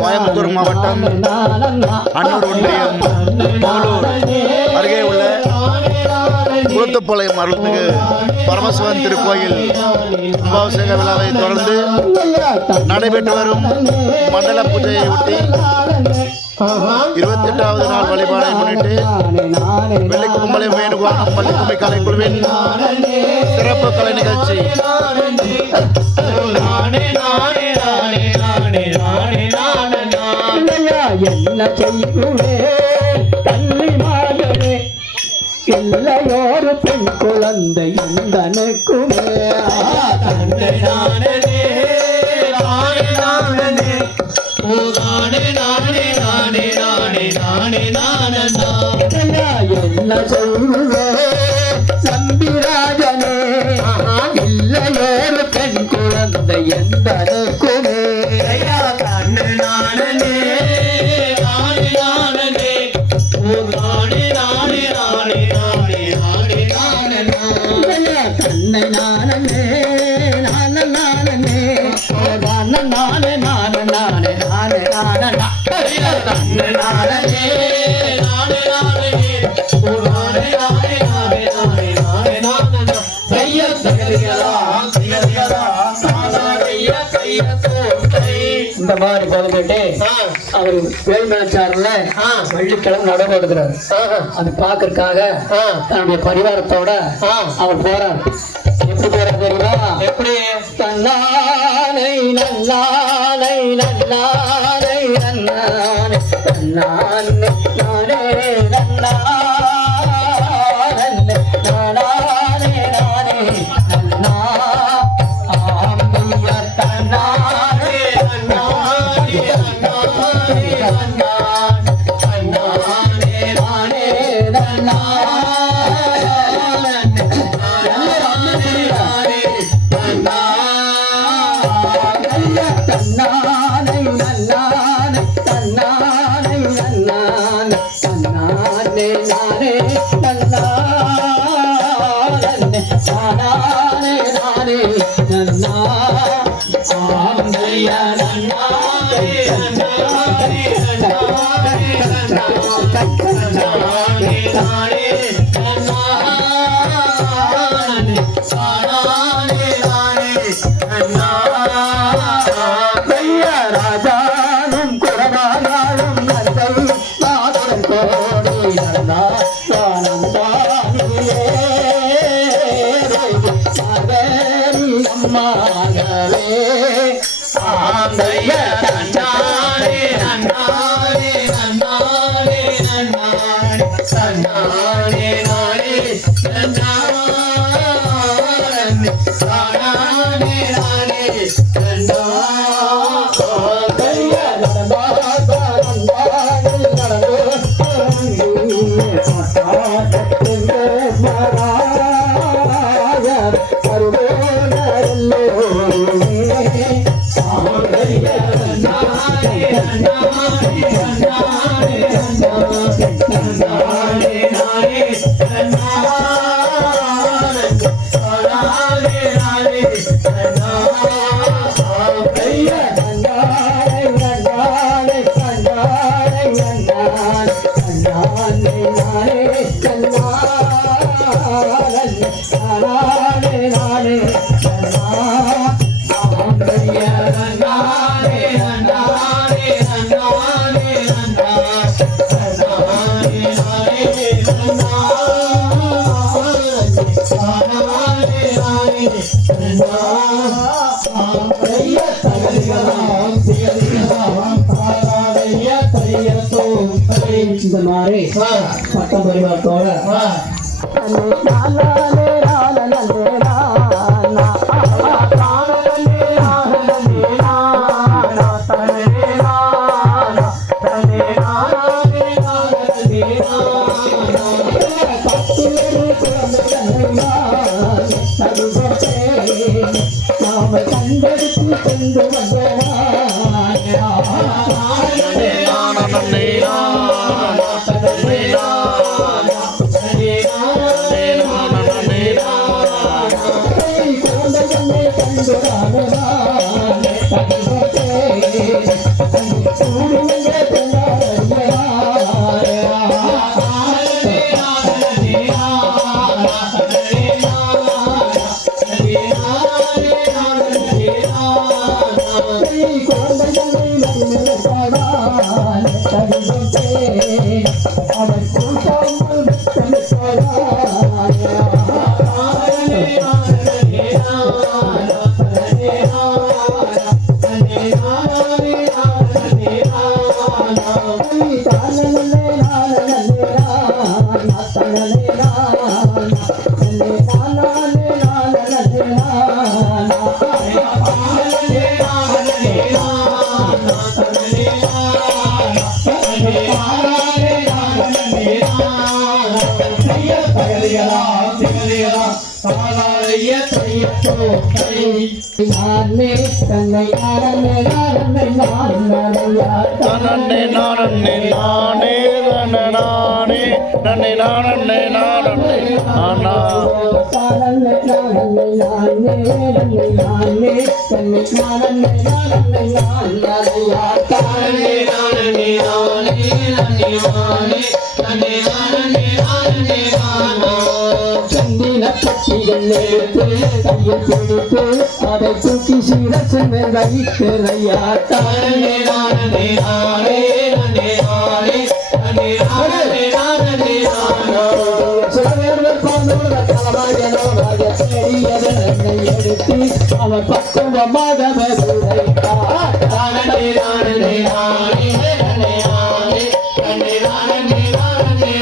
கோயம்புத்தூர் மாவட்டம் அன்னூர் ஒன்றியம் போலூர் அருகே உள்ள குளத்துப்பாளையம் அருள்மிகு பரமசிவன் திருக்கோயில் கும்பாபிஷேக விழாவை தொடர்ந்து நடைபெற்று வரும் மண்டல பூஜையை ஒட்டி 28வது நாள் வழிபாடை முன்னிட்டு வெள்ளிக்கும்பளையம் வேணுகோணம் பள்ளிக்கும்பை கலைக்குழுவின் சிறப்பு கலை நிகழ்ச்சி என்ன செய்யுமே தள்ளி மாதமே இல்லையோரு பெண் குழந்தை எந்தனுக்குமே என்ன செய்யுமே நம்பிராஜனே இல்லையோரு பெண் குழந்தை எந்தனுக்குமே இந்த மாதிரி போதுட்டு அவர் வேலுமணிச்சாருல வெள்ளிக்கிழமை நடவு எடுக்கிறார். அது பாக்குறதுக்காக தன்னுடைய பரிவாரத்தோட அவர் போறார். எப்படி போறார் தெரியுமா? எப்படி? தன்னானை நன்னானை நன்னானை நன்னானை நன்னானை நானே நன்னா நானே நானே நன்னா ஆந்தையா நன்னாரே நன்னாரே நன்னாரே நன்னாரே நானே நன்னாரே சாரானே நானே நன்னா ஐயா ராஜானும் குரவாயாலும் நந்தை நாதன் கோடி நன்னா ஆனந்தானியே அம்மாகவே ஆந்தைய நன்னாரே நன்னாரே நன்னாரே நன்னாரே நன்னாரே நாரே நன்னாரே சாரானே நாரே நன்னா ஆந்தைய நன்னாரே நன்னாரே இந்த மாதிரி பட்டம் பரிவாரத்தோட கண்டெடுத்து கொண்டு நானே தன்னை நானே நானே நானே நானே நானே நானே நானே நானே நானே நானா நானே நானே நானே நானே தன்னை நானே நானே நானே நானே சந்திரப்பட்டிகள் எடுத்து கையில் பிடித்து அதை தூக்கி சீரசன் வைத்து ஐயா தானே நானே நானே நானே நானே நானே நானே நானே சிலவேர்கள் பாந்தோட கலமாயனோராக பெரியது என்னை எடுத்து அவன் பக்குவமாக வெறுதைத்தார் தானே நானே நானே நானே நானே நானே நானே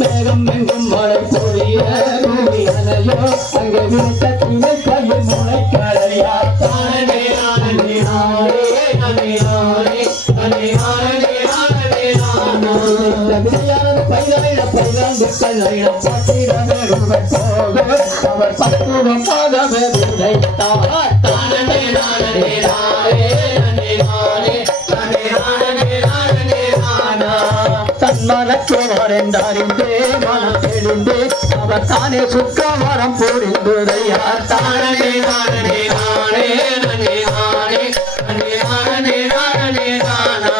மேகம் எங்கும் மழை பொழிய பூமியனையோ அங்கே விழுத்த துணை கையில் முளைக்கலையா தானே நானே நானே நானே நானே நானே நானே பைதலைட பைதல் துக்கலைட பத்திரமே அவர் பக்குவமாக வெறுதைத்தார் தானே நானே நானே நானே நானே நானே நானே நானே தன்மான மனச்சோர் என்றறிந்தே மனம் தெளிந்து அவர் தானே சுக்கவரம் புரிந்துரையா தானே நானே நானே நனே நானே நனே நானே நானே நானா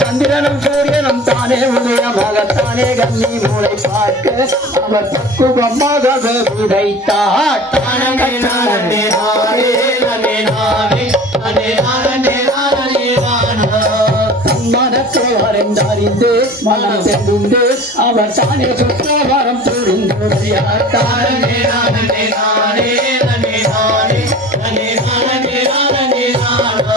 சந்திரனும் சூரியனும் தானே உதயமாகத்தானே கண்ணி மூளை பார்க்க அவர் பக்குவமாக விதைத்தார் தானே நானே நானே நனே நானே நனே நானே நானே நானா மனச்சோர் என்றறிந்து மனம் தெளிந்து அவர் தானே சுக்கவரம் புரிந்துரையா தானே நானே நானே நனே நானே நனே நானே நானே நானா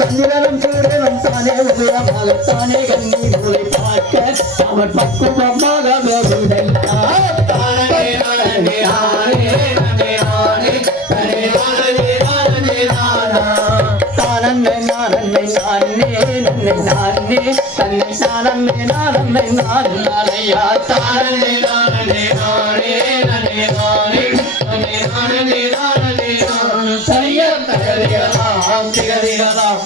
சந்திரனும் சூரியனும் தானே உதயமாகத்தானே கண்ணி மூளை பார்க்க அவர் பக்குவமாக விதைத்தார் தானே நானே நானே நனே நானே நனே நானே நானே நானா தானே நானே நானே நன்னே நானே தன்னை நானே நானே நானையா தானே நானே நானே நனே நானே நனே நானே நானே தைய தகதிரலாம் திகதிரலாம்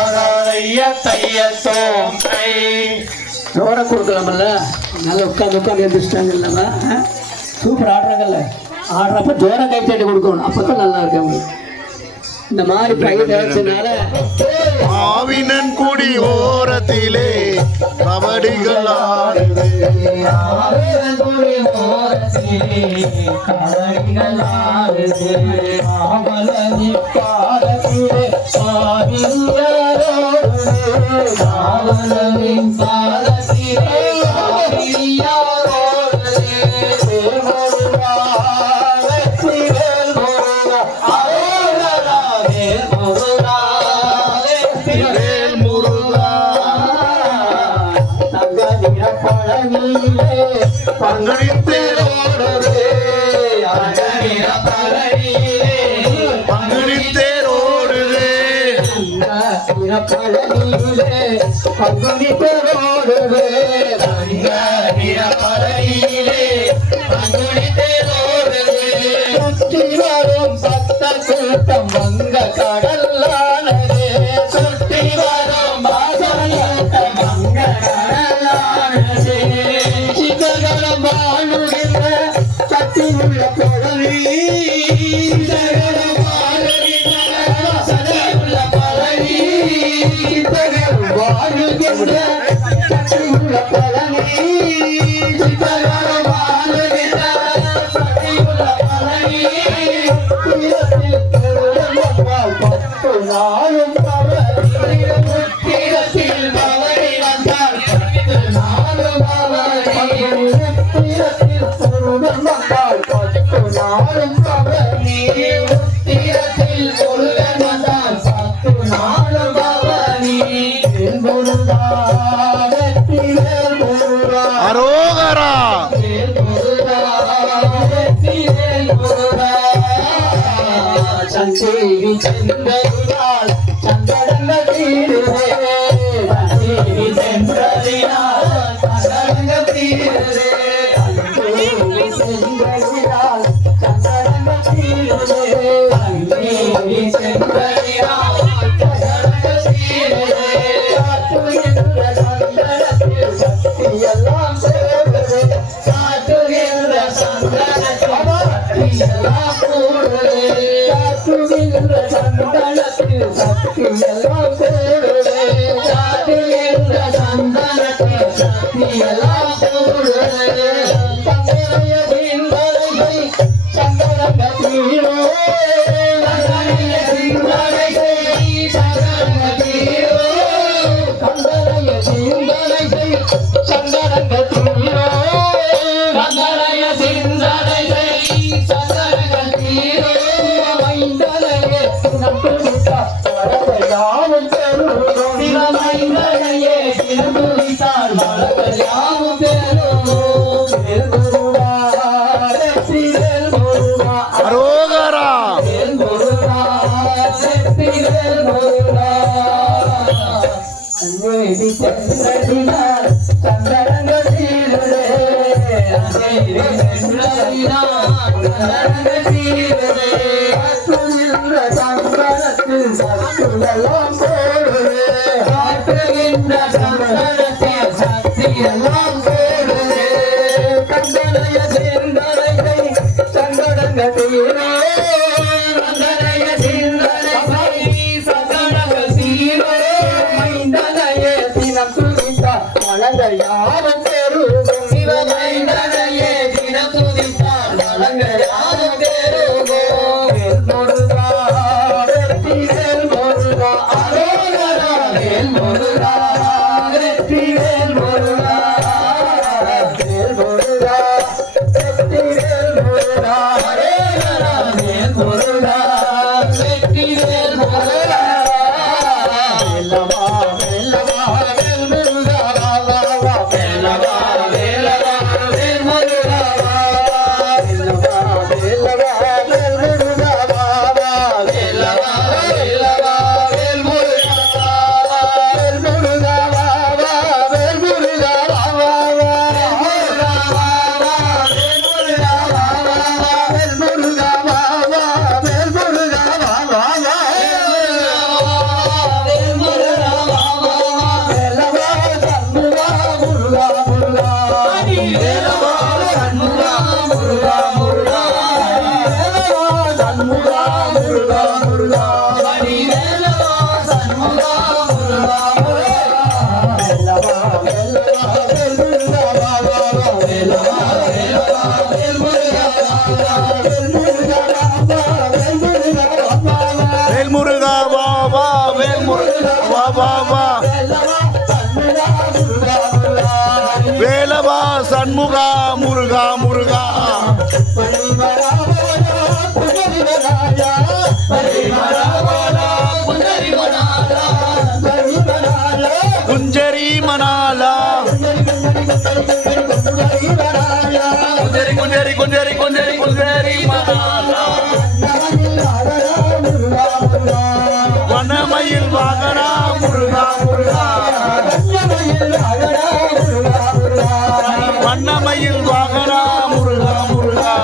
ஆராய தையத்தோம் கை ஜோர கொடுக்கலாமல்ல நல்லா உட்காந்து எந்திரிச்சிட்டாங்க இல்லாம சூப்பர் ஆடுறாங்கல்ல ஆடுறப்ப ஜோர கை தட்டி கொடுக்கணும் அப்பதான் நல்லா இருக்கு அவங்களுக்கு இந்த மாதிரி கை தச்சனால ஆவினன் குடி ஓரத்திலே கபடிகள் ஆடுது ஆவினன் குடி ஓரத்திலே கபடிகள் ஆடுது ஆவலனி பாதத்திலே ஆவியாரோடு ஆவலனி பாதத்திலே ஆவியாரோடு தேவருவா வெற்றிவேல் முருகா அரோகரா வேல் முருகா வேல் முருகா தங்கதிர பழனியிலே பங்கடித்தேரோடுதே அழகிர பழனியிலே பங்குனித்தேரோடுதே தங்கதிர பழனியிலே பங்கடித்தேரோடுதே தங்கதிர பழனியிலே பங்கடித்தேரோடுதே சுற்றி வரும் பக்த கூட்டம் வங்க கடலானதே சுற்றி வரும் பாசனையாட்டம் வங்க கடலானதே சிதகரம் வாழுகின்ற சக்தி உள்ள பழனி சிதகரம் வாழுகின்ற சக்தி உள்ள பழனி சிதகரம் வாழுகின்ற சக்தி உள்ள பழனி சிதகரம் வாழுகின்ற சக்தி உள்ள பழனி பத்து நாளும் முத்திரத்தில் பவனி வந்தால் பத்து நாளும் முத்திரத்தில் பொருள் வந்தால் பத்து நாளும் பவனி முத்திரத்தில் பொருள் வந்தால் பத்து நாளும் பவனி முருகா வெற்றிவேல் முருகா அரோகரா சந்தேவி சென்றதினால் சந்தடங்கள் தீருவே சந்தேவி சென்றதினால் சந்தடங்கள் தீருவே சந்தேவி சென்றதினால் சந்தடங்கள் தீருவே சந்தேவி சென்றதினால் சந்தடங்கள் தீருவே காட்டுகின்ற சந்தனத்தில் சக்தியெல்லாம் சேருவே காட்டுகின்ற சந்தனத்தில் சக்தியெல்லாம் கூடுவே காட்டுகின்ற சந்தனத்தில் சக்தியெல்லாம் கூடுவே காட்டுகின்ற சந்தனத்தில் சக்தியெல்லாம் கூடுவே சந்தனைய சிந்தனை சந்தனங்கள் தீரோ சந்தனைய சிந்தனை சந்தனங்கள் தீரோ சந்தனைய சிந்தனை சந்தனங்கள் தீரோ சந்தனைய சிந்தனை சந்தனங்கள் தீரோ மைந்தனையே சினந்துவிட்டா வரவையாவும் பெறுவோம் சிவமைந்தனையே சினந்துவிட்டால் வரவையாவும் பெறுவோம் வேல் முருகா வெற்றிவேல் முருகா அரோகரா வேல் முருகா வெற்றிவேல் முருகா தேவி சென்றதினால் சந்தனங்கள் தீருவே தேவி சென்றதினால் சந்தனங்கள் தீருவே காட்டுகின்ற சந்தனத்தில் சக்தியெல்லாம் போடுவே காட்டுகின்ற சந்தனத்தில் சக்தியெல்லாம் எல்லாம் சேருதே கந்தனைய சேர்ந்தலைகை சங்கடங்கடீரே கந்தனைய சேர்ந்தலைகை சங்கடங்கடீரே மைந்தனைய தினம் துதித்தா மலங்கள் யாரும் பெருகும் சிவமைந்தனையே தினம் துதித்தா மலங்கள் யாரும் பெருகும் முருகா வெற்றிவேல் முருகா அரோகரா வேல் முருகா வெற்றிவேல் முருகா வேல் முருகா வெற்றிவேல் முருகா அரோகரா வேல் முருகா வெற்றிவேல் முருகா வெல்லவா வெல்லவா வேல் முருகா வெல்லவா வெல்லவா வேல் முருகா வெல்லவா வெல்லவா வேல் முருகா வெல்லவா வெல்லவா வேல் முருகா வேல் முருகா வேல் முருகா வேல் முருகா வேல் முருகா வேல் முருகா வா வா வேல் முருகா வா வா வா வேலவா சண்முகா முருகா முருகா குஞ்சரி மணாலா குஞ்சரி குஞ்சரி குஞ்சரி குஞ்சரி மணாலா வனமயில் வாகனா முருகா முருகா வண்ணமயில் வாகனா முருகா முருகா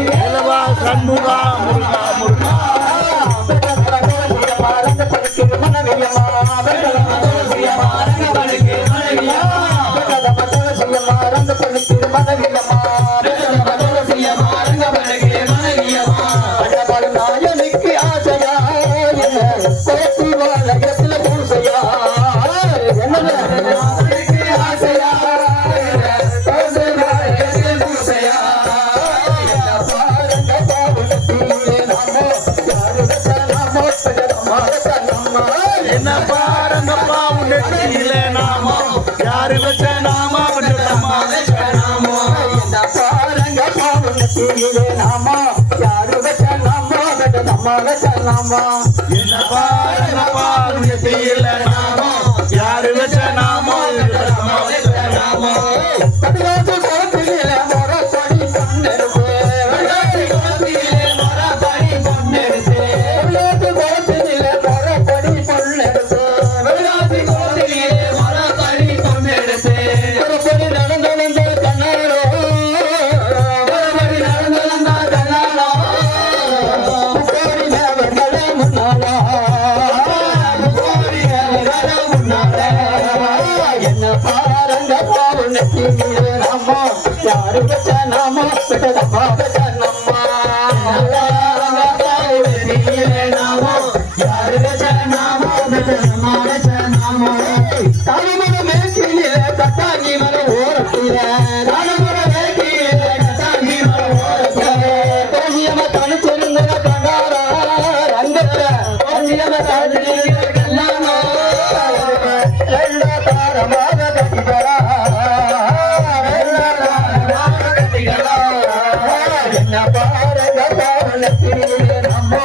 வேலவா சண்முகா முருகா முருகா என்ன பாருங்கப்பா உன்னெட்டியில நாம யாரு வச்ச நாம என்ன பாருங்கப்பா உன்னெட்டியில நாம யாரு வச்ச நாம முன்னால யாரு வச்ச நாம விட்டதம்மா வச்ச நம்மா யாரு வச்ச நாம விட்டதம்மா வச்ச நாம தாய்மன மேற்கிலே கத்தாங்கி மன ஓரத்தில தாய்மன மேற்கிலே கத்தாங்கி மன ஓரத்தில கோஷியம தனிச்சிருந்த கண்டாரா ரங்கத்த கோஷியம தனிச்சிருந்த கல்லானோ ரெண்ட தாரமாக கட்டிகரா ரெண்ட தாரமாக கட்டிகரா என்ன பாருங்க பாவனத்திலே நம்மோ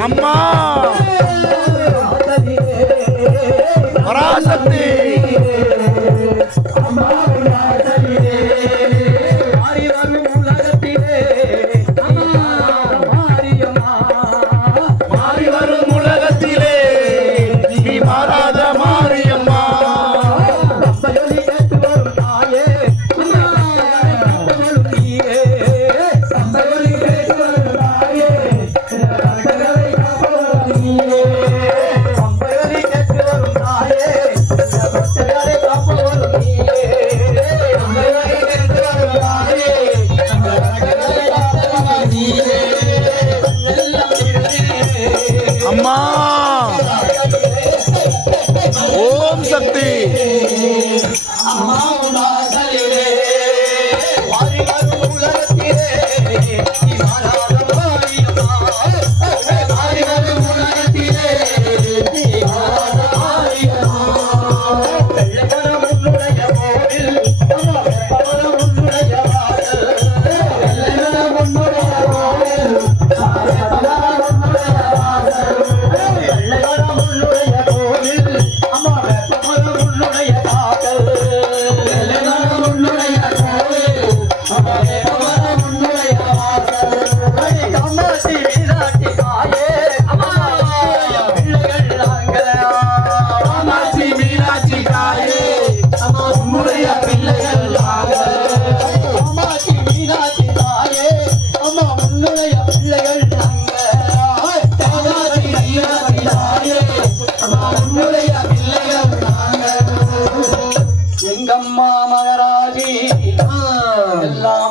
அம்மா பராசக்தி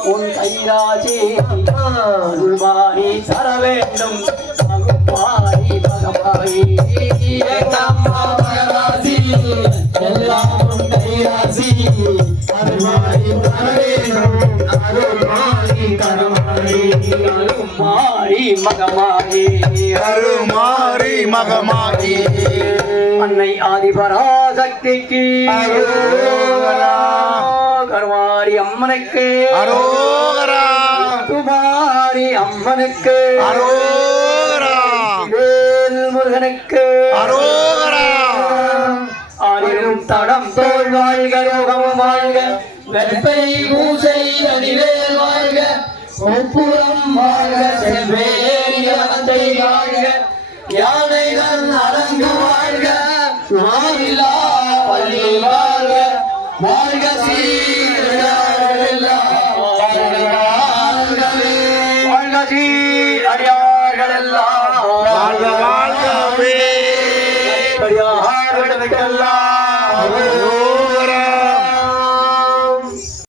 உன் கைராசி அருள்வாரி தர வேண்டும் மகுமாரி மகமாரி அம்மா மகராசி எல்லாம் உன் கைராசி அருள்வாரி தரவேணும் அருள்வாரி கருமாரி அருள்மாரி மகமாரி அருமாரி மகமாரி அன்னை ஆதிபராசக்திக்கு அரோகரா. கருமாரி அம்மனுக்கு அரோகரா குமாரி அம்மனுக்கு அரோகரா வேல் முருகனுக்கு அரோகரா ஆயிரம் தடம் தோல் வாழ்க யோகமும் வாழ்க வெப்பை பூசை அடிவேல் வாழ்க ஒப்புறம் வாழ்க செவ்வேலியத்தை வாழ்க யானைகள் அரங்கு வாழ்க மாவிலா பள்ளி வாழ்க வாழ்க வாழ்க சீர் அடியார்கள் எல்லாம்